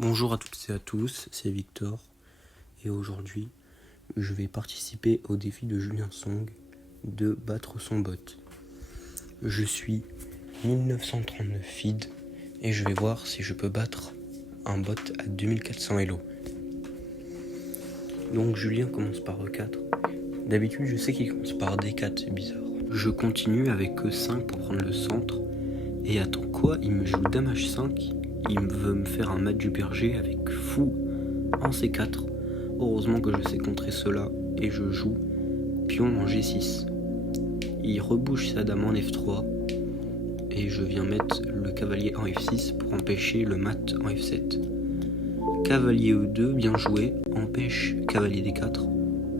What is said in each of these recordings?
Bonjour à toutes et à tous, c'est Victor et aujourd'hui je vais participer au défi de Julien Song de battre son bot. Je suis 1939 feed et je vais voir si je peux battre un bot à 2400 Elo. Donc Julien commence par E4. D'habitude je sais qu'il commence par D4, c'est bizarre. Je continue avec E5 pour prendre le centre et attends quoi, il me joue Dame H5. Il veut me faire un mat du berger avec fou en C4. Heureusement que je sais contrer cela et je joue pion en G6. Il rebouche sa dame en F3 et je viens mettre le cavalier en F6 pour empêcher le mat en F7. Cavalier E2, bien joué, empêche cavalier D4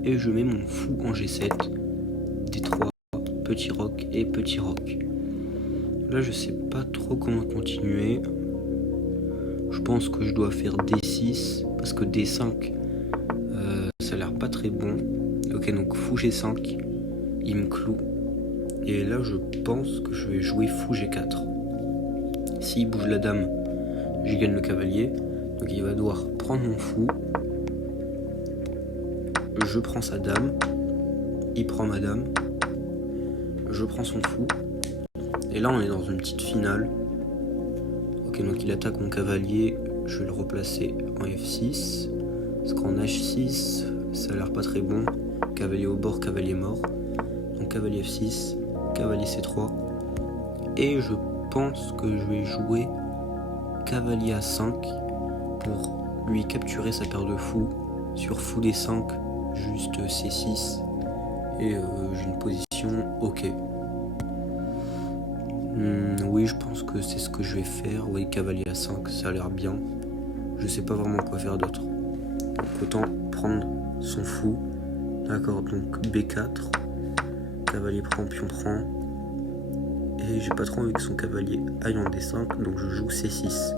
et je mets mon fou en G7, D3, petit roc et petit roc. Là je sais pas trop comment continuer. Je pense que je dois faire D6 parce que D5 ça a l'air pas très bon. Ok, donc fou G5, il me cloue. Et là je pense que je vais jouer fou G4. S'il bouge la dame, je gagne le cavalier. Donc il va devoir prendre mon fou. Je prends sa dame. Il prend ma dame. Je prends son fou. Et là on est dans une petite finale. Ok, donc il attaque mon cavalier. Je vais le replacer en F6. Parce qu'en H6, ça a l'air pas très bon. Cavalier au bord, cavalier mort. Donc cavalier F6, cavalier C3. Et je pense que je vais jouer cavalier A5 pour lui capturer sa paire de fous sur fou D5, juste C6. Et j'ai une position ok. Oui, je pense que c'est ce que je vais faire. Oui, cavalier A5, ça a l'air bien. Je sais pas vraiment quoi faire d'autre. Donc autant prendre son fou. D'accord, donc B4. Cavalier prend, pion prend. Et j'ai pas trop envie que son cavalier aille en D5, donc je joue C6.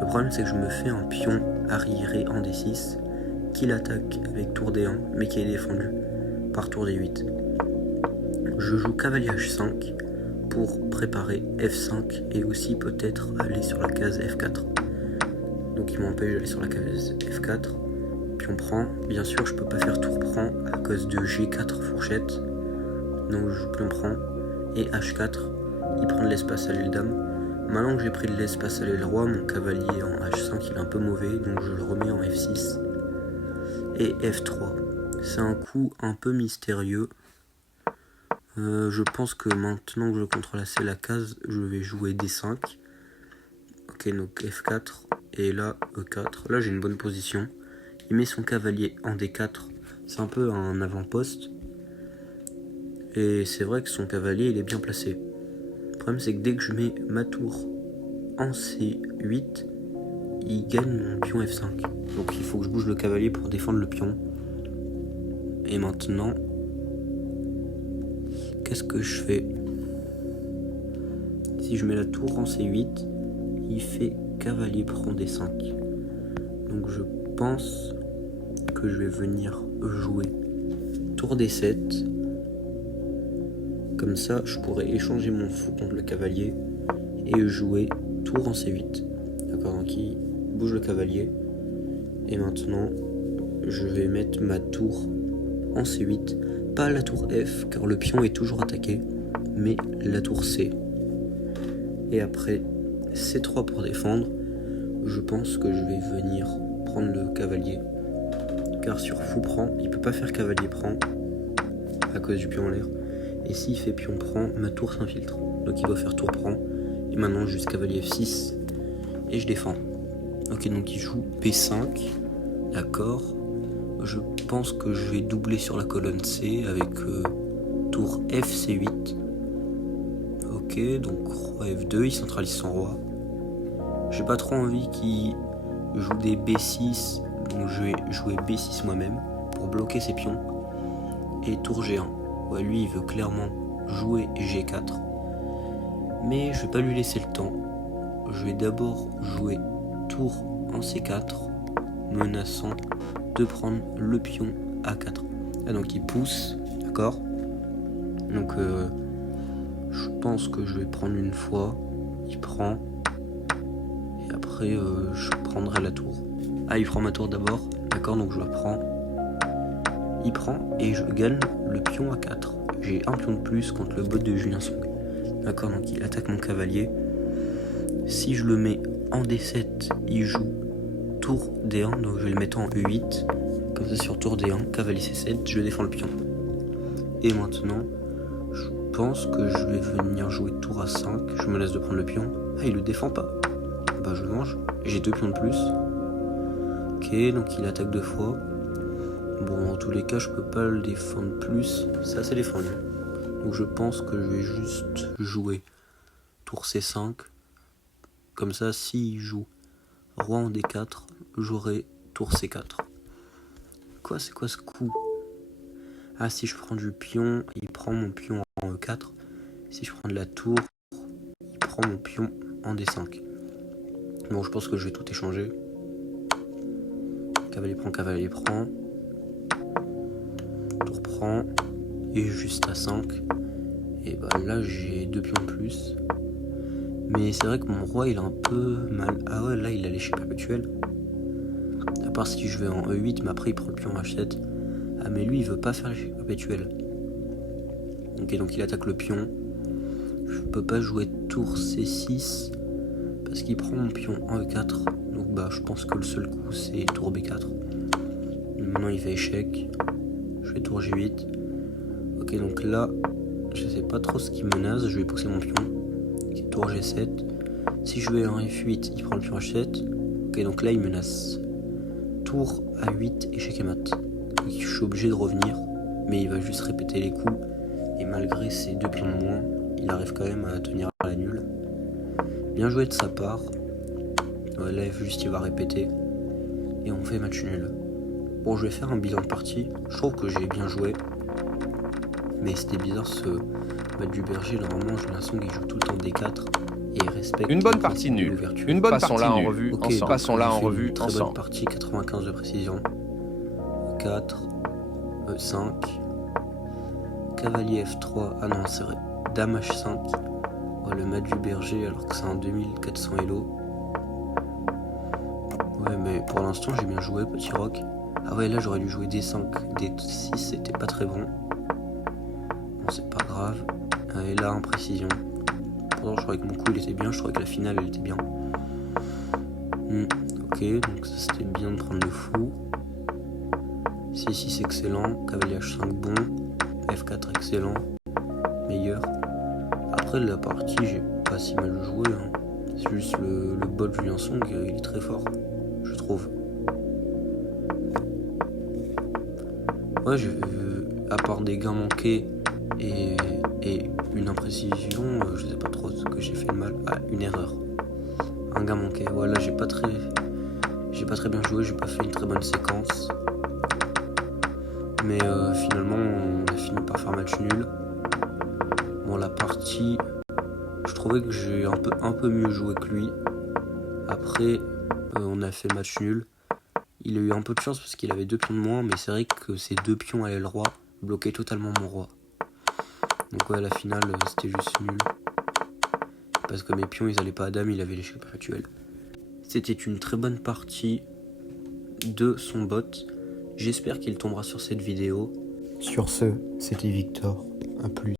Le problème c'est que je me fais un pion arriéré en D6 qui l'attaque avec tour D1 mais qui est défendu par tour D8. Je joue cavalier H5 pour préparer F5 et aussi peut-être aller sur la case F4. Donc il m'empêche d'aller sur la case F4. Pion prend, bien sûr je peux pas faire tour prend à cause de G4 fourchette. Donc je joue pion prend et H4, il prend de l'espace à l'aile dame. Maintenant que j'ai pris de l'espace à l'aile roi, mon cavalier en H5 il est un peu mauvais, donc je le remets en F6 et F3. C'est un coup un peu mystérieux. Je pense que maintenant que je contrôle assez la case, je vais jouer D5. Ok, donc F4 et là E4. Là j'ai une bonne position. Il met son cavalier en D4. C'est un peu un avant-poste. Et c'est vrai que son cavalier il est bien placé. Le problème c'est que dès que je mets ma tour en C8, il gagne mon pion F5. Donc il faut que je bouge le cavalier pour défendre le pion. Et maintenant, qu'est-ce que je fais? Si je mets la tour en C8, il fait cavalier prend D5. Donc je pense que je vais venir jouer tour D7. Comme ça, je pourrais échanger mon fou contre le cavalier et jouer tour en C8. D'accord, donc il bouge le cavalier. Et maintenant, je vais mettre ma tour en C8. Pas la tour F, car le pion est toujours attaqué, mais la tour C. Et après C3 pour défendre, je pense que je vais venir prendre le cavalier. Car sur fou prend, il peut pas faire cavalier prend à cause du pion en l'air. Et s'il fait pion prend, ma tour s'infiltre. Donc il doit faire tour prend. Et maintenant juste cavalier F6. Et je défends. Ok, donc il joue P5. D'accord. Je pense que je vais doubler sur la colonne C avec tour FC8. Ok, donc roi F2, il centralise son roi. J'ai pas trop envie qu'il joue des B6. Donc je vais jouer B6 moi-même pour bloquer ses pions. Et tour G1. Ouais, lui il veut clairement jouer G4, mais je vais pas lui laisser le temps. Je vais d'abord jouer tour en C4, menaçant de prendre le pion A4. Ah, donc il pousse, d'accord. Donc je pense que je vais prendre une fois. Il prend et après après je prendrai la tour. Ah, il prend ma tour d'abord, d'accord, donc je la prends. Il prend et je gagne le pion à 4. J'ai un pion de plus contre le bot de Julien Song. D'accord, donc il attaque mon cavalier. Si je le mets en D7, il joue tour D1, donc je vais le mettre en E8. Comme ça sur tour D1, cavalier C7, je défends le pion. Et maintenant, je pense que je vais venir jouer tour A5. Je me laisse de prendre le pion. Ah, il le défend pas. Bah je mange. J'ai 2 pions de plus. Ok, donc il attaque 2 fois. Bon, en tous les cas, je peux pas le défendre plus. C'est assez défendu. Donc je pense que je vais juste jouer tour C5. Comme ça, s'il joue roi en D4, j'aurai tour C4. Quoi, c'est quoi ce coup? Ah, si je prends du pion, il prend mon pion en E4. Si je prends de la tour, il prend mon pion en D5. Bon, je pense que je vais tout échanger. Cavalier prend, tour prend, et juste à 5. Et bah là, j'ai 2 pions de plus. Mais c'est vrai que mon roi, il a un peu mal. Ah ouais, là, il a l'échec perpétuel. À part si je vais en E8, mais après, il prend le pion H7. Ah, mais lui, il veut pas faire l'échec perpétuel. Ok, donc il attaque le pion. Je peux pas jouer tour C6 parce qu'il prend mon pion en E4. Donc bah je pense que le seul coup c'est tour B4. Maintenant il fait échec. Je fais tour G8. Ok, donc là je sais pas trop ce qui menace. Je vais pousser mon pion. Okay, tour G7. Si je vais en F8, il prend le pion H7. Ok, donc là il menace tour A8, échec et mat. Donc je suis obligé de revenir. Mais il va juste répéter les coups. Et malgré ses 2 pions de moins, il arrive quand même à tenir à la nulle. Bien joué de sa part. Ouais, là juste il va répéter. Et on fait match nul. Bon, je vais faire un bilan de partie. Je trouve que j'ai bien joué. Mais c'était bizarre ce match du berger. Normalement, Julien Song il joue tout le temps D4. Et il respecte une bonne partie nulle. Une bonne partie là en revue ensemble. Passons-la en revue très ensemble. Bonne partie, 95 de précision. 4, 5. Cavalier F3. Ah non, c'est vrai. Dame H5. Ouais, le match du berger alors que c'est un 2400 Elo. Ouais, mais pour l'instant j'ai bien joué, petit roc. Ah ouais, là j'aurais dû jouer D5, D6, c'était pas très bon. Bon, c'est pas grave. Et là, imprécision. Pourtant, je trouvais que mon coup il était bien, je trouvais que la finale elle était bien. Ok, donc ça c'était bien de prendre le fou. C6 excellent, cavalier H5 bon, F4 excellent, meilleur. Après la partie, j'ai pas si mal joué. Hein. C'est juste le bot Julien Song, il est très fort, je trouve. Ouais, à part des gains manqués et une imprécision, je sais pas trop ce que j'ai fait de mal. Ah, une erreur. Un gain manqué. Voilà, j'ai pas très bien joué, j'ai pas fait une très bonne séquence. Mais finalement, on a fini par faire match nul. Bon, la partie, je trouvais que j'ai un peu mieux joué que lui. Après, on a fait match nul. Il a eu un peu de chance parce qu'il avait 2 pions de moins, mais c'est vrai que ces 2 pions à l'aile roi bloquaient totalement mon roi. Donc ouais, la finale, c'était juste nul. Parce que mes pions, ils allaient pas à dame, il avait l'échec perpétuel. C'était une très bonne partie de son bot. J'espère qu'il tombera sur cette vidéo. Sur ce, c'était Victor. A plus.